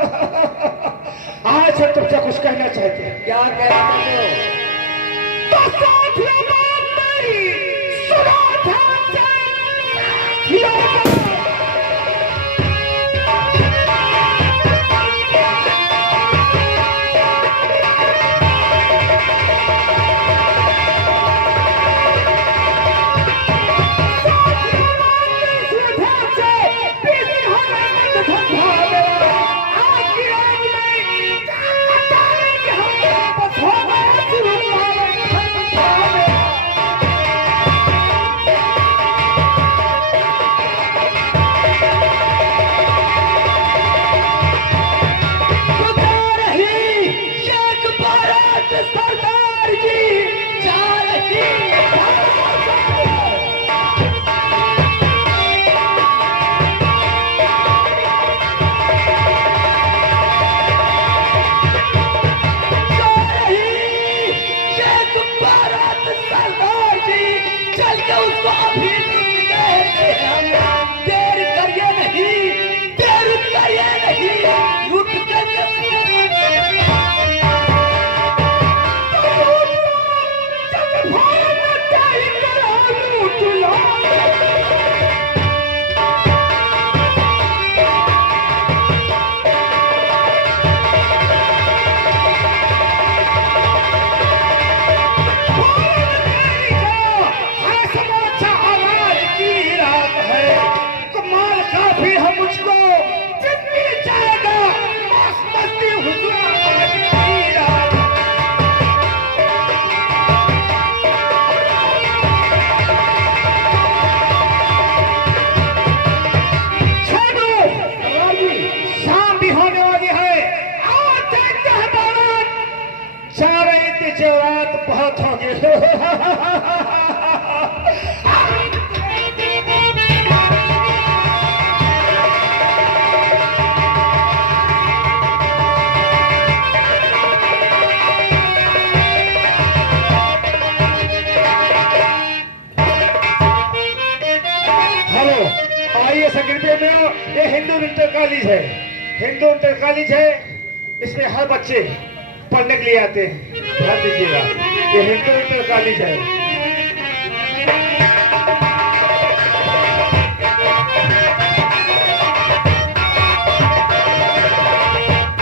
आज हम तुमसे कुछ कहना चाहते हैं। क्या कहना चाहते हो? तो साथियों बात मेरी सुनो ध्यान से। रात बहुत हो गई। हेलो, आइए संगीत में। ये हिंदू इंटर कॉलेज है, हिंदू इंटर कॉलेज है। इसमें हर बच्चे पढ़ने के लिए आते हैं। ध्यान दीजिएगा, ये हिंदू इंटर कॉलेज है।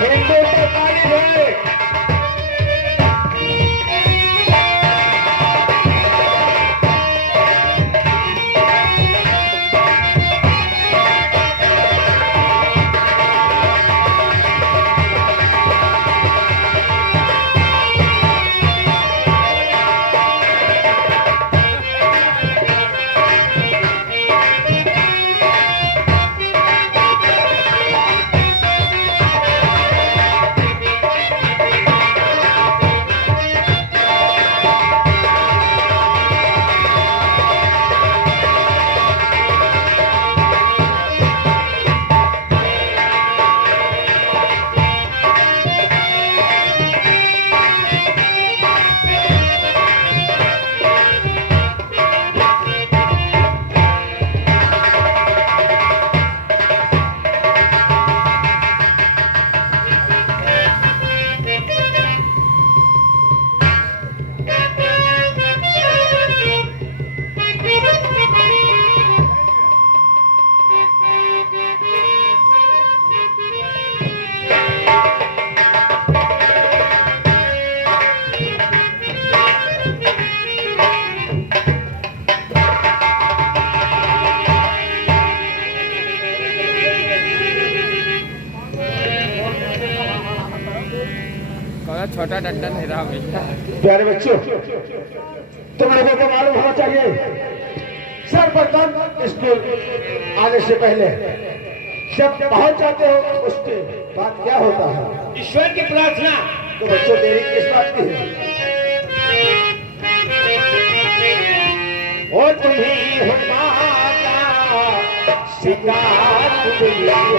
हिंदू इंटर कॉलेज है। छोटा डंडा नहीं रहा भैया। प्यारे बच्चों, तुम लोगों को मालूम होना चाहिए, सर्वप्रथम स्कूल आने से पहले जब पहुंच जाते हो उसके बाद क्या होता है? ईश्वर की प्रार्थना। तो बच्चों, देरी किस बात की है? और तुम्ही हो माता सीता, तुम्ही हो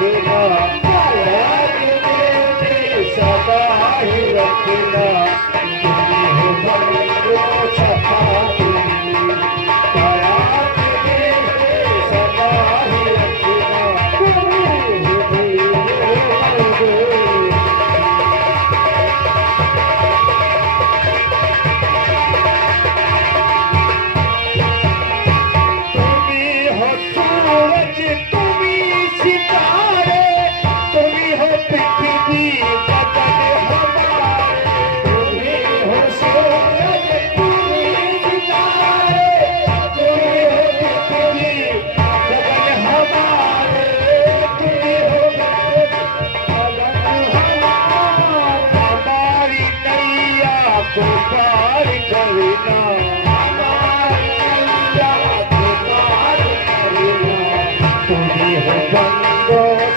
रखना, याद मेरे सदा ही रखना, तुम हो बंदो सखा तुम, याद मेरे सदा ही रखना, तुम हो बंदो।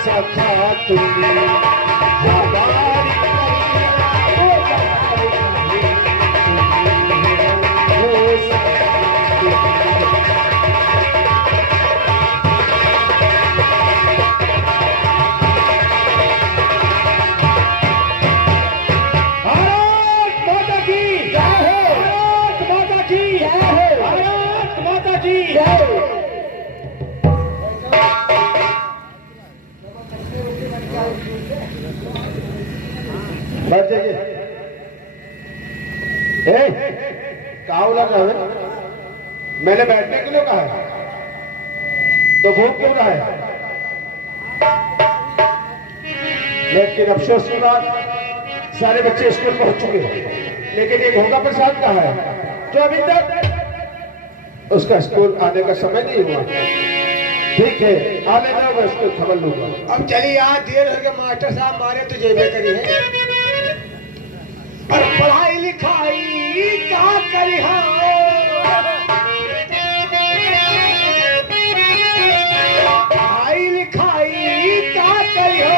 सखा तुम्हें हमारी बैठ जाइए। काऊ लग रहा है, मैंने बैठने के लिए कहा है तो घूम क्यों रहा है? लेकिन अफसोस की बात, सारे बच्चे स्कूल पहुंच चुके हैं, लेकिन ये घोंगा प्रसाद कहाँ है जो अभी तक उसका स्कूल आने का समय नहीं हुआ। ठीक है, आने दो, मैं उसको खबर लूंगा। अब चलिए, आज देर हो गया, मास्टर साहब मारे तो जेबे करी है। और पढ़ाई लिखाई क्या करी पढ़ाई लिखाई क्या करी हो,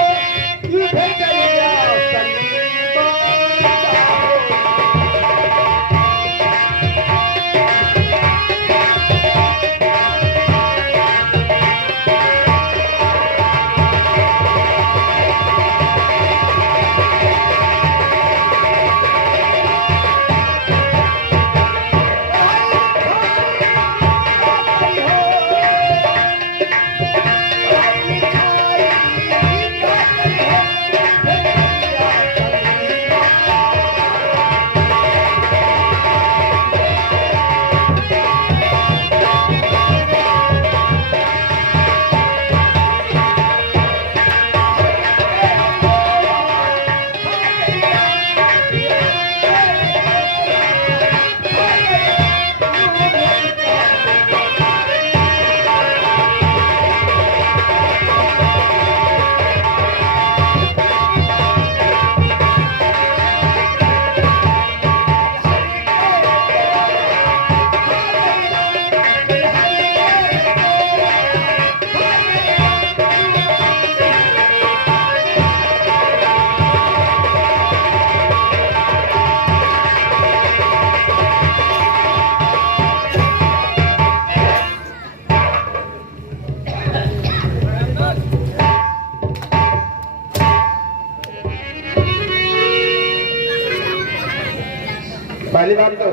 पहली बात तो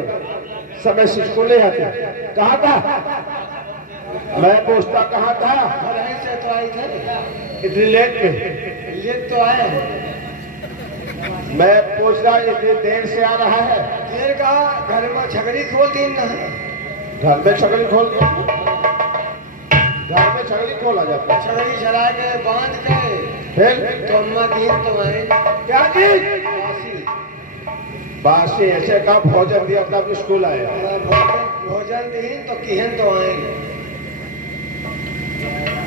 समय से स्कूल नहीं आते। कहाँ था? मैं पूछता कहाँ था? से तो आई थे, इतनी लेट में लेट तो आए। मैं पूछ रहा इतनी देर से आ रहा है। देर का घर में छगड़ी खोल दी ना, घर में छगड़ी खोल, घर में छगड़ी खोला जाता है। छगड़ी चला के बांध के फिर तो अम्मा दिन तो आए क्या चीज? बासी। बासी ऐसे का भोजन दिया तब स्कूल आया। भोजन दिन तो किहन तो आए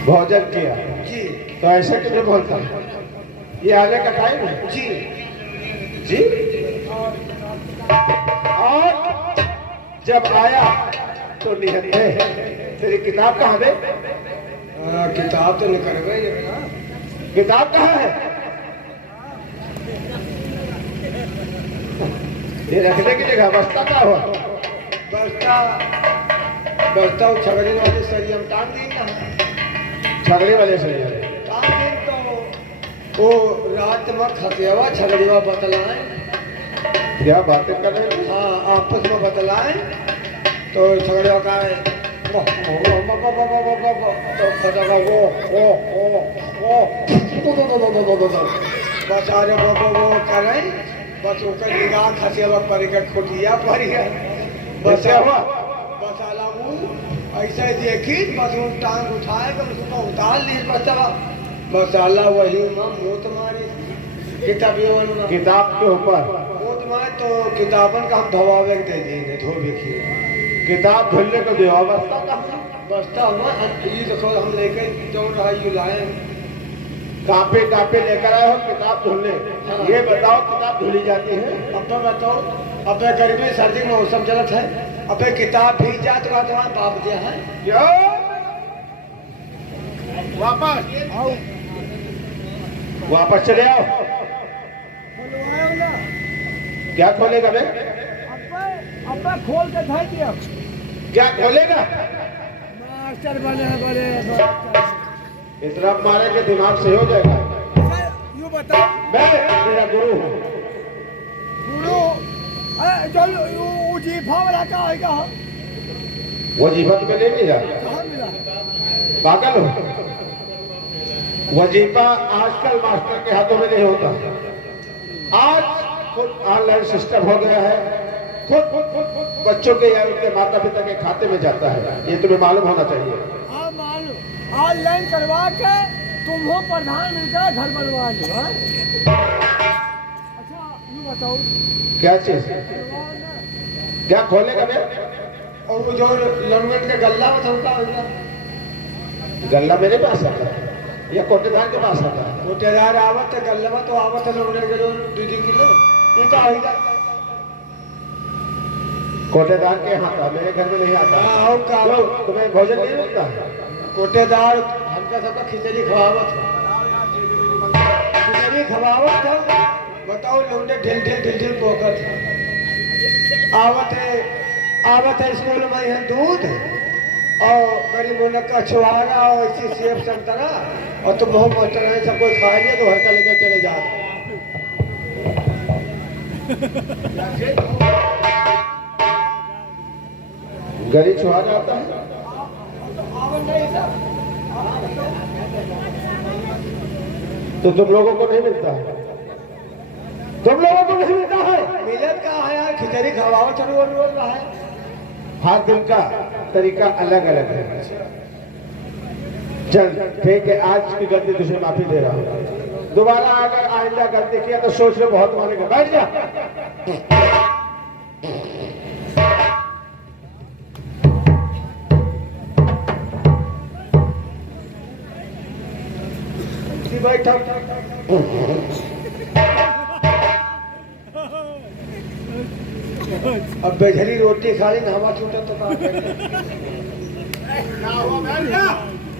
भोजन किया जी। तो ऐसे क्यों बोलता? ये आने का टाइम है जी जी। और जब आया तो निहत्थे तेरी किताब कहाँ है? किताब तो निकल गई। किताब कहाँ है? ये रखने की जगह बस्ता का हुआ? बस्ता बस्ता छगड़ी वाले सरियम टांग दी ना, छगड़ी वाले से टांग दी तो वो रात में खतियावा झगड़िया बतलाए। क्या बातें कर रहे हैं? हाँ आपस में बतलाए तो झगड़िया का है तो फटाका वो बचारे वो करें बस ऊपर निगाह खसियावा पर के खुटिया पर है क्या हुआ? बसाला वो ऐसा ही देखी बस वो टांग उठाए तो उसको उतार ली बचा मसाला वही माँ मोत मारी किताब के ऊपर मोत मारे तो किताबन का हम धवावे दे देंगे धो देखिए किताब धुलने को दो अवस्था का बस्ता हुआ ये देखो हम लेके जो रहा यू लाए कापे कापे लेकर आए हो किताब धुलने। हाँ। ये बताओ किताब धुली जाती है? अब तो बताओ अब गर्मी सर्दी में मौसम चलत है अब किताब भीग जाए तो तुम्हारा बाप दिया है क्यों? वापस चले आओ। क्या खोलेगा बे? अब खोल के था दिया क्या खोलेगा? मास्टर बने बड़े इतना मारे के दिमाग से हो जाएगा। यू बताओ मैं तेरा गुरु हूँ। गुरु जो वजीफा वाला का आएगा वजीफा तुम्हें ले नहीं जा कहाँ मिला पागल हो? वजीफा आजकल मास्टर के हाथों में नहीं होता। आज खुद ऑनलाइन सिस्टम हो गया है। खुद बच्चों के या उनके माता पिता के खाते में जाता है। ये तुम्हें मालूम होना चाहिए। हाँ मालूम ऑनलाइन करवा के तुम हो प्रधानमंत्री घर बनवा लो अच्छा यू बताओ क्या चीज? क्या खोलेगा बे? और वो जो लॉन्गमेंट का गल्ला बताओ का होगा गल्ला मेरे पास आता है या कोटेदार के पास आता है? कोटेदार आवत है गल्ला तो आवत है लॉन्गमेंट का जो 2 किलो वो का होगा कोटेदार के यहाँ आता, मेरे घर में नहीं आता। हाँ, का क्यों? तुम्हें भोजन नहीं मिलता? कोटेदार हमका सबका खिचड़ी खवावत खिचड़ी खवावत था बताओ लौंडे ढिल ढिल पोकर आवत है स्कूल में यहाँ दूध और गरीब मुनक्का छुआरा और ऐसी सेब संतरा और तुम बहुत मास्टर है सब कोई खाएंगे तो हल्का लेकर चले जाओ गरीब छुआरा आता है तो तुम लोगों को नहीं मिलता है? तुम लोगों को नहीं मिलता है? मिलत का है यार खिचड़ी खवाओ चलो रोज रहा है हर दिन का तरीका अलग अलग है। चल ठीक है, आज की गलती तुझे माफी दे रहा हूँ। दोबारा अगर आइंदा गलती किया तो सोच लो बहुत मारेगा। बैठ जा। बैठा अब बेघरी रोटी खा ली हवा छूटा तो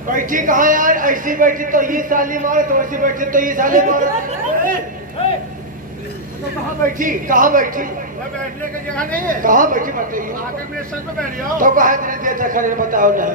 बैठी कहा यार ऐसी बैठी तो ये साली मारे तो ऐसी बैठी तो ये साली मारे तो कहाँ बैठी बैठने की जगह नहीं है। कहाँ बैठी बताइए आकर मेरे सर पे बैठ जाओ। तो कहा तेरे देता खड़े बताओ ना